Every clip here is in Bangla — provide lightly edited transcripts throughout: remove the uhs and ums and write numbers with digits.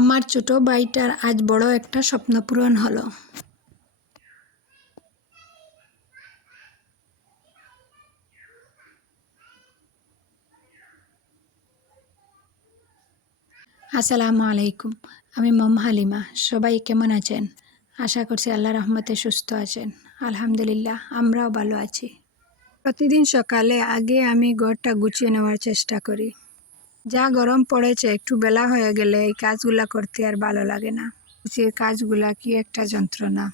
আমার ছোট ভাইটার আজ বড় একটা স্বপ্ন পূরণ হলো। আসসালামু আলাইকুম। আমি মম হালিমা। সবাই কেমন আছেন? আশা করছি আল্লাহর রহমতে সুস্থ আছেন। আলহামদুলিল্লাহ, আমরাও ভালো আছি। প্রতিদিন সকালে আগে আমি ঘরটা গুছিয়ে নেওয়ার চেষ্টা করি। যা গরম পড়েছে, একটু বেলা হয়ে গেলে এই কাজগুলা করতে আর ভালো লাগে না। গুছিয়ে কাজগুলা কি একটা যন্ত্রণা।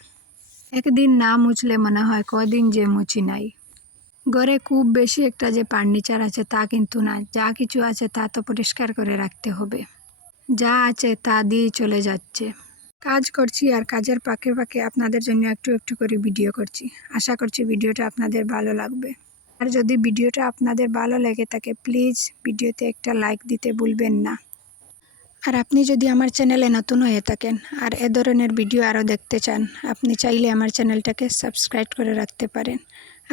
একদিন না মুছলে মনে হয় কদিন যে মুছি নাই। ঘরে খুব বেশি একটা যে ফার্নিচার আছে তা কিন্তু না, যা কিছু আছে তা তো পরিষ্কার করে রাখতে হবে। যা আছে তা দিয়েই চলে যাচ্ছে। কাজ করছি আর কাজের ফাঁকে ফাঁকে আপনাদের জন্য একটু একটু করে ভিডিও করছি। আশা করছি ভিডিওটা আপনাদের ভালো লাগবে। আর যদি ভিডিওটা আপনাদের ভালো লেগে থাকে প্লিজ ভিডিওতে একটা লাইক দিতে ভুলবেন না। আর আপনি যদি আমার চ্যানেলে নতুন হয়ে থাকেন আর এ ধরনের ভিডিও আরও দেখতে চান, আপনি চাইলে আমার চ্যানেলটাকে সাবস্ক্রাইব করে রাখতে পারেন।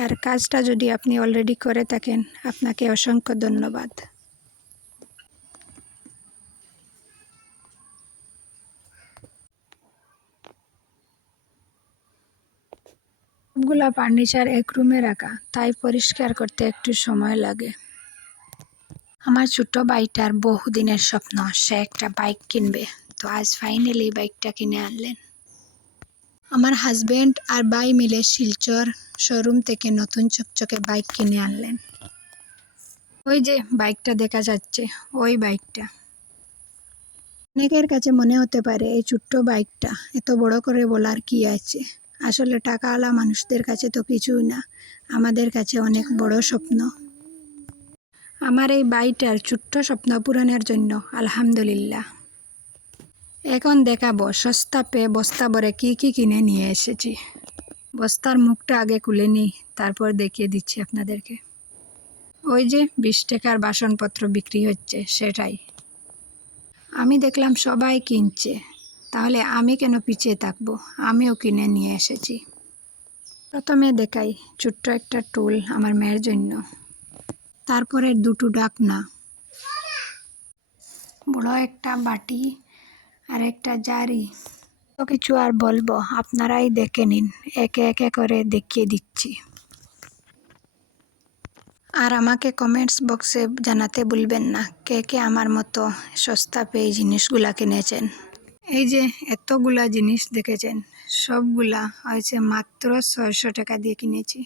আর কাজটা যদি আপনি অলরেডি করে থাকেন, আপনাকে অসংখ্য ধন্যবাদ। সবগুলা ফার্নিচার এক রুমে রাখা, তাই পরিষ্কার করতে একটু সময় লাগে। আমার ছোট ভাইটার বহুদিনের স্বপ্ন, সে একটা বাইক কিনবে। তো আজ ফাইনালি বাইকটা কিনে আনলেন। আমার হাজবেন্ড আর ভাই মিলে শিলচর শোরুম থেকে নতুন চকচকে বাইক কিনে আনলেন। ওই যে বাইকটা দেখা যাচ্ছে, ওই বাইকটা। অনেকের কাছে মনে হতে পারে এই ছোট্ট বাইকটা এত বড় করে বলার কি আছে। আসলে টাকাওয়ালা মানুষদের কাছে তো কিছুই না, আমাদের কাছে অনেক বড় স্বপ্ন। আমার এই বাইকটার ছোট্ট স্বপ্ন পূরণের জন্য আলহামদুলিল্লাহ। এখন দেখাবো সস্তা পেয়ে বস্তা ভরে কি কি কিনে নিয়ে এসেছি। বস্তার মুখটা আগে খুলে নিই, তারপর দেখিয়ে দিচ্ছি আপনাদেরকে। ওই যে 20 টাকার বাসনপত্র বিক্রি হচ্ছে, সেটাই। আমি দেখলাম সবাই কিনছে, তাহলে আমি কেন পিছিয়ে থাকবো, আমিও কিনে নিয়ে এসেছি। প্রথমে দেখাই ছোট্ট একটা টুল আমার মেয়ের জন্য, তারপরে দুটো ঢাকনা, বড় একটা বাটি আর একটা জারি। তো কিছু আর বলবো, আপনারাই দেখে নিন, একে একে করে দেখিয়ে দিচ্ছি। আর আমাকে কমেন্টস বক্সে জানাতে ভুলবেন না কে কে আমার মতো সস্তা পেয়ে জিনিসগুলা কিনেছেন। এই যে এতগুলা জিনিস দেখেছেন, সবগুলা হয়েছে মাত্র 600 টাকা দিয়ে কিনেছি।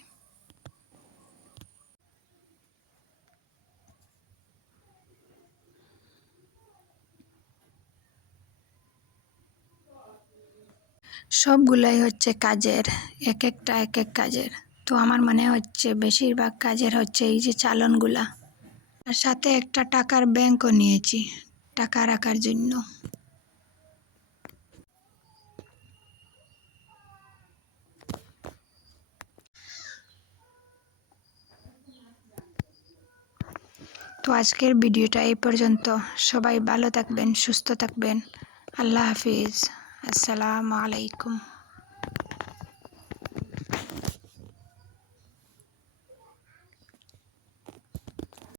সবগুলাই হচ্ছে কাজের, এক একটা এক এক কাজের। তো আমার মনে হচ্ছে বেশিরভাগ কাজের হচ্ছে এই যে চালনগুলা। আর সাথে একটা টাকার ব্যাংকও নিয়েছি, টাকা রাখার জন্য। তো আজকের ভিডিওটা এই পর্যন্ত। সবাই ভালো থাকবেন, সুস্থ থাকবেন। আল্লাহ হাফিজ। আসসালামু আলাইকুম।